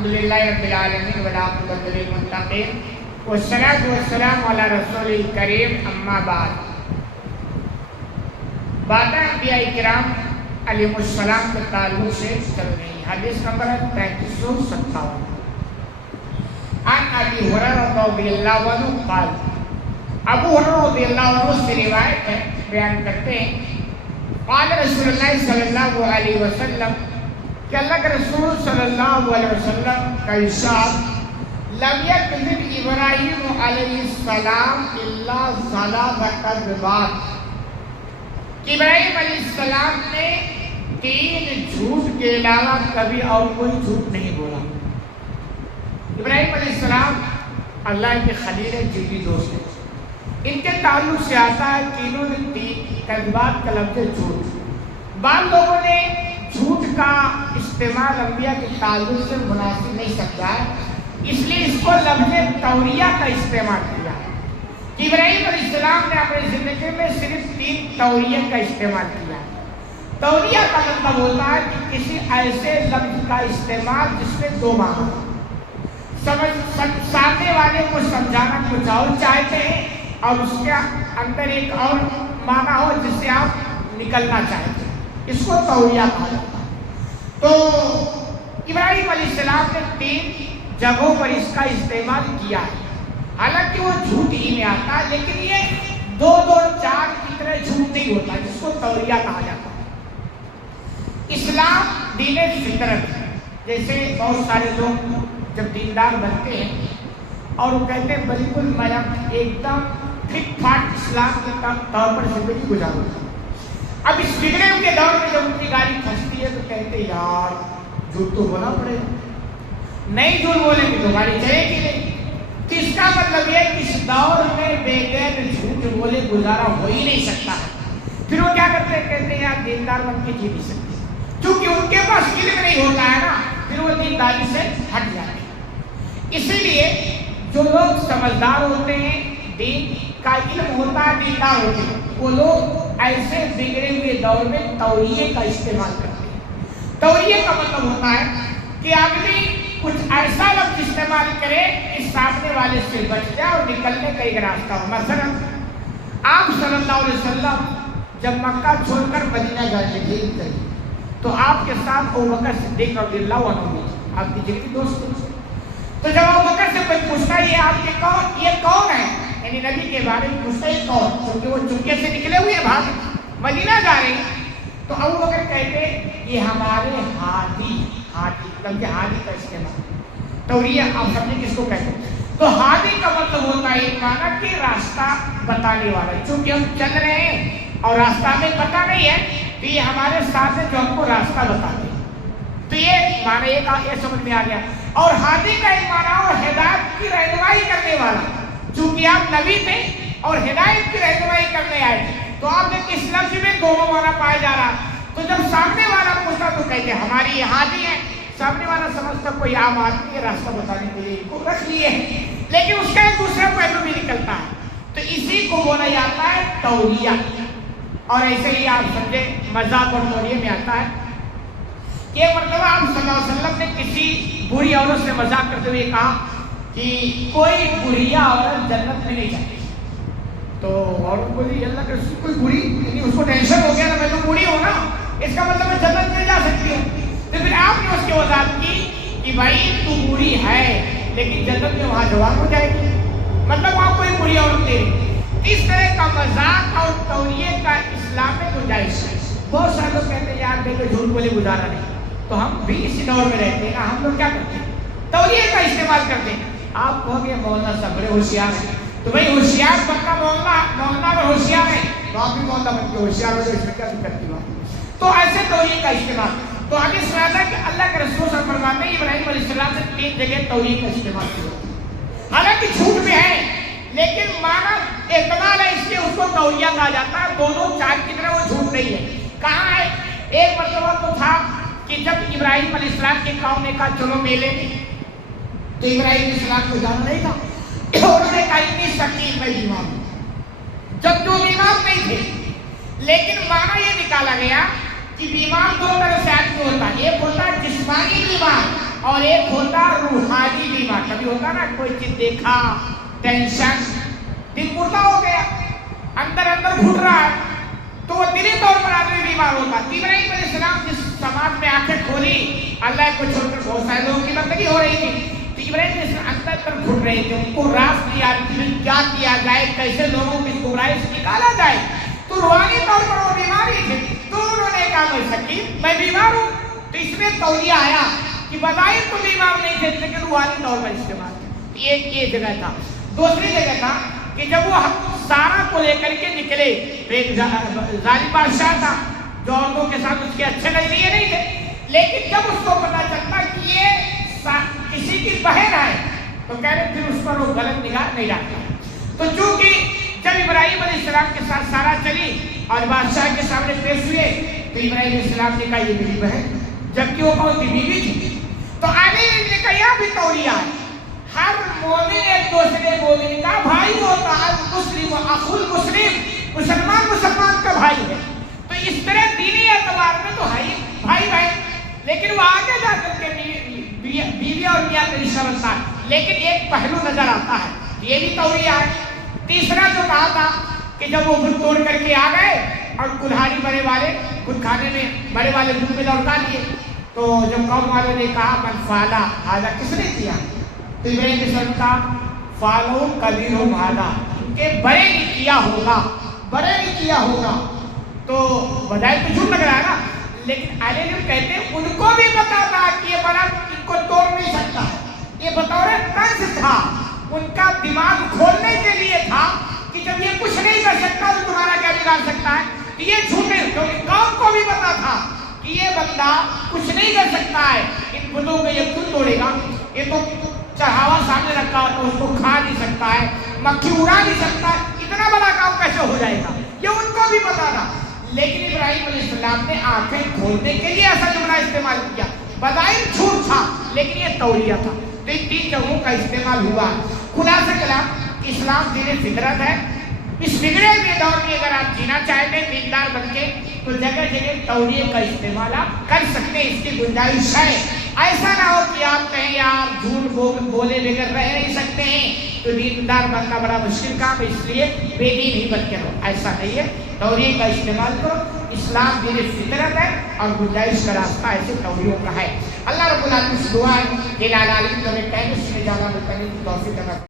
الحمدللہ رب العالمین والعاقبۃ للمتقین والصلاۃ والسلام علی رسول الکریم اما بعد. باتیں انبیاء کرام علیہ السلام کے تعلق سے چل رہی ہیں. حدیث نمبر 3357. عن ابی ہریرہ رضی اللہ عنہ قال. ابو ہریرہ رضی اللہ عنہ سے روایت ہے، بیان کرتے ہیں قال رسول اللہ صلی اللہ علیہ وسلم کہ اللہ کے رسول صلی اللہ علیہ وسلم کا ارشاد لم یکذب ابراہیم علیہ السلام الا ثلاث کذبات. ابراہیم علیہ السلام نے 3 جھوٹ کے علاوہ کبھی اور کوئی جھوٹ نہیں بولا. ابراہیم علیہ السلام اللہ کے خلیل جگری دوست ہیں. ان کے تعلق سے آتا ہے تینوں نے 3 کذبات کا لفظ جھوٹ. بعض لوگوں نے جھوٹ کا استعمال انبیاء کے تعلق سے مناسب نہیں سمجھا ہے، اس لیے اس کو لفظ توریہ کا استعمال کیا. ابراہیم علیہ السلام نے اپنی زندگی میں صرف 3 توریہ کا استعمال کیا. توریہ کا مطلب ہوتا ہے کہ کسی ایسے لفظ کا استعمال جس میں 2 معنی ہو. سامنے والے کو سمجھانا کچھ اور چاہتے ہیں اور اس کے اندر ایک اور معنی ہو جس سے آپ نکلنا چاہتے ہیں، اس کو توریہ کہا جاتا ہے. تو ابراہیم علیہ السلام نے 3 جگہوں پر اس کا استعمال کیا ہے. حالانکہ وہ جھوٹ ہی میں آتا ہے، لیکن یہ 2-4 کی طرح جھوٹ نہیں ہوتا جس کو توریہ کہا جاتا ہے. اسلام دین فطرت ہے. جیسے بہت سارے لوگ جب دیندار بنتے ہیں اور وہ کہتے ہیں بالکل میں ایک دم ٹھیک ٹھاک اسلام کے طور پر زندگی گزاروں. اب اس بگڑے ہوئے دور میں جب ان کی گاڑی پھنستی ہے تو کہتے ہیں یار جھوٹ تو بولا پڑے گا، نہیں جھوٹ بولیں گے تو گاڑی چلے گی نہیں. تو اس کا مطلب یہ کہ اس دور میں بغیر جھوٹ بولے گزارا ہو ہی نہیں سکتا ہے. پھر وہ کیا کرتے ہیں، کہتے ہیں یار دیندار بن کے جی نہیں سکتے، کیونکہ ان کے پاس علم نہیں ہوتا ہے نا، پھر وہ دینداری سے ہٹ جاتے ہیں. اسی لیے جو لوگ سمجھدار ہوتے ہیں، دین کا علم ہوتا ہے، دیندار ہوتے ہیں، وہ لوگ ایسے بگڑے ہوئے دور میں توریہ کا استعمال کرتے ہیں. توریہ کا مطلب ہوتا ہے کہ آدمی کچھ ایسا لفظ استعمال کرے کہ سامنے والے سے بچ جائے اور نکلنے کا ایک راستہ ہو. مثلا آپ صلی اللہ علیہ وسلم جب مکہ چھوڑ کر مدینہ جانے کے تو آپ کے ساتھ ابوبکر صدیق رضی اللہ عنہ آپ کی جگری دوست تھے. تو جب ابوبکر سے کوئی پوچھتا ہے یہ کون ہے، یعنی نبی کے بارے میں پوچھتا ہے کون، کیونکہ وہ چپکے سے نکلے ہوئے بھاگ مدینہ جا رہے ہیں. تو ابوبکر کہتے یہ ہمارے ہادی بلکہ ہادی کا استعمال توریہ آپ سمجھیں کس کو کہتے ہیں. تو ہادی کا مطلب ہوتا ہے ایک معنی کہ راستہ بتانے والا. چونکہ ہم چل رہے ہیں اور راستہ ہمیں پتہ نہیں ہے تو یہ ہمارے ساتھ ہے جو ہم کو راستہ بتا دیں. تو یہ معنی یہ سمجھ میں آ گیا. اور ہادی کا ایک معنی اور ہدایت کی رہنمائی کرنے والا. چونکہ آپ نبی تھے اور ہدایت کی رہنمائی کرنے آئے تھے تو آپ نے کس لفظ میں 2 معنی پایا جا رہا. تو جب سامنے والا پوچھتا تو کہتے ہماری یہ ہادی ہے. سامنے والا سمجھتا کوئی عام آدمی ہے، راستہ بتانے کے لیے کو رکھ لیے ہیں، لیکن اس کا ایک دوسرا پہلو بھی نکلتا ہے. تو اسی کو بولا جاتا ہے توریہ. اور ایسے ہی آپ سمجھے مذاق اور توریہ میں آتا ہے کہ ایک مرتبہ آپ صلی اللہ علیہ وسلم نے کسی بری عورت سے مذاق کرتے ہوئے کہا کہ کوئی بریہ عورت جنت میں نہیں جاتی. تو عورت بولی اللہ کے رسول کوئی بری، یعنی اس کو ٹینشن ہو گیا نا میں تو بری ہوں نا، اس کا مطلب میں جنت میں جا سکتی ہوں. تو پھر آپ نے اس کی وضاحت کی کہ بھائی تو بری ہے لیکن جنت میں وہاں جوان ہو جائے گی، مطلب وہاں کوئی بری عورت نہیں. اس طرح کا مذاق اور توریہ کا اسلام میں گنجائش ہے. بہت سارے لوگ کہتے ہیں یار دیکھو جھوٹ بولے گزارا نہیں. تو ہم بھی اسی دور میں رہتے ہیں نا، ہم لوگ کیا کرتے ہیں توریہ کا استعمال کرتے ہیں. آپ کہو گے مولانا صاحب بڑے ہوشیار ہیں، تو بھائی ہوشیار بننا مولانا میں ہوشیار ہے تو آپ بھی مولانا بن کے ہوشیار ہو جائے، اس میں کیا دقت کی بات. تو ایسے توریہ کا استعمال. تو آگے سناتا ہے کہ اللہ کے رسول صلی اللہ علیہ وسلم فرماتے ہیں ابراہیم علیہ السلام سے 3 جگہ توریہ کا استعمال کیا. حالانکہ جھوٹ میں ہے لیکن معنی احتمال ہے، اس لیے اس کو توریہ کہا جاتا ہے. 2-4 کی طرح وہ جھوٹ نہیں ہے. کہاں ہے؟ ایک مرتبہ تو تھا کہ جب ابراہیم علیہ السلام کی قوم نے کہا چلو میلے میں، تو ابراہیم علیہ السلام کو جانا نہیں تھا. انہوں نے کہا اتنی سختی میں بیمار ہوں، جب جو بیمار نہیں تھے. لیکن معنی یہ نکالا گیا کہ بیمار 2 طرح سے آدمی ہوتا ہے. ایک ہوتا ہے جسمانی بیمار اور ایک ہوتا روحانی بیمار. کبھی ہوتا نا کوئی چیز دیکھا, ٹینشن, دل مردہ ہو گیا, اندر اندر گھٹ رہا ہے, تو وہ دلی طور پر آدمی بیمار ہوتا. ابراہیم علیہ السلام جس سماج میں آنکھیں کھولی, اللہ کو چھوڑ کر بہت سارے لوگوں کی بندگی ہو رہی تھی, تو ابراہیم علیہ السلام اندر اندر گھٹ رہے تھے. ان کو راز دیا کہ کیا کیا جائے, کیسے لوگوں کی گمراہی سے نکالا جائے. تو روحانی طور پر وہ بیماری تھے, تو انہوں نے کہا میں سکیم, میں بیمار ہوں. تو اس میں تولیہ آیا کہ بظاہر تو بیمار نہیں تھے لیکن روحانی طور پر استعمال تھے. یہ جگہ تھا. دوسری جگہ تھا کہ جب وہ سارا کو لے کر کے نکلے, ایک ظالم بادشاہ تھا جو عورتوں کے ساتھ اس کے اچھے نظریے نہیں تھے, لیکن جب اس کو پتا چلتا کہ یہ کسی کی بہن ہے تو کہہ رہے پھر اس پر وہ غلط نگاہ نہیں ڈالتا. تو چونکہ جب ابراہیم علیہ السلام کے ساتھ سارا چلی اور بادشاہ کے سامنے پیش ہوئے, تو ابراہیم علیہ السلام نے کہا یہ میری بہن, جبکہ وہ کون سی بیوی تھی. تو آنے نے کہا یہ بھی تولیہ ہے, ہر مومن ایک دوسرے مومن کا بھائی ہوتا ہے. مسلم اخو المسلم, مسلمان مسلمان کا بھائی ہے. تو اس طرح دینی اعتبار میں تو بھائی بہن, لیکن وہ آگے جا کر کے بیوی اور میاں کا رشتہ بنتا ہے. لیکن ایک پہلو نظر آتا ہے, یہ بھی تولیہ ہے. تیسرا جو کہا تھا کہ جب وہ خود توڑ کر کے آ گئے اور کلہاڑی بڑے والے خود کھانے میں بڑے والے دودھ میں لوٹا لیے, تو جب قوم والوں نے کہا من فعلا حاذا, کس نے کیا؟ تو ابراہیم علیہ السلام کا فعلوا کبیرہم ھذا, کہ بڑے نے کیا ہوگا, بڑے نے کیا ہوگا. تو بجائے تو جھوٹ لگ رہا ہے نا, لیکن اہل علم کہتے ہیں ان کو بھی پتا تھا کہ یہ بڑا ان کو توڑ نہیں سکتا ہے. یہ بطور طنز تھا, ان کا دماغ کھولنے کے لیے تھا کہ جب یہ کچھ نہیں کر سکتا تو تمہارا کیا بگاڑ سکتا ہے. یہ جھوٹے, کیونکہ قوم کو بھی پتا تھا کہ یہ بندہ کچھ نہیں کر سکتا ہے, ان بتوں کو یہ خود توڑے گا. یہ تو چڑھاوا سامنے رکھا تو اس کو کھا نہیں سکتا ہے, مکھی اڑا نہیں سکتا ہے, اتنا بڑا کام کیسے ہو جائے گا, یہ ان کو بھی پتا تھا. لیکن ابراہیم علیہ السلام نے آنکھیں کھولنے کے لیے ایسا جملہ استعمال کیا. بظاہر جھوٹ تھا لیکن یہ تولیہ تھا. تو ان 3 جگہوں کا استعمال ہوا. خلاصہ کلام, اسلام دین فطرت ہے. اس بگڑے ہوئے دور میں اگر آپ جینا چاہتے ہیں دیندار بن کے, تو جگہ جگہ تولیے کا استعمال آپ کر سکتے ہیں, اس کی گنجائش ہے. ایسا نہ ہو کہ آپ کہیں آپ جھوٹ بولے بغیر رہ نہیں سکتے ہیں, تو دیندار بننا بڑا مشکل کام ہے, اس لیے بے دین ہی بن کے رہو. ایسا نہیں ہے, تولیے کا استعمال کرو. اسلام دین فطرت ہے اور گنجائش کا راستہ ایسے تولیوں کا ہے. اللہ رب العالمین سے دعا ہے کہ العالمین ہمیں کہنے سے جانا کرنے کی توفیق عطا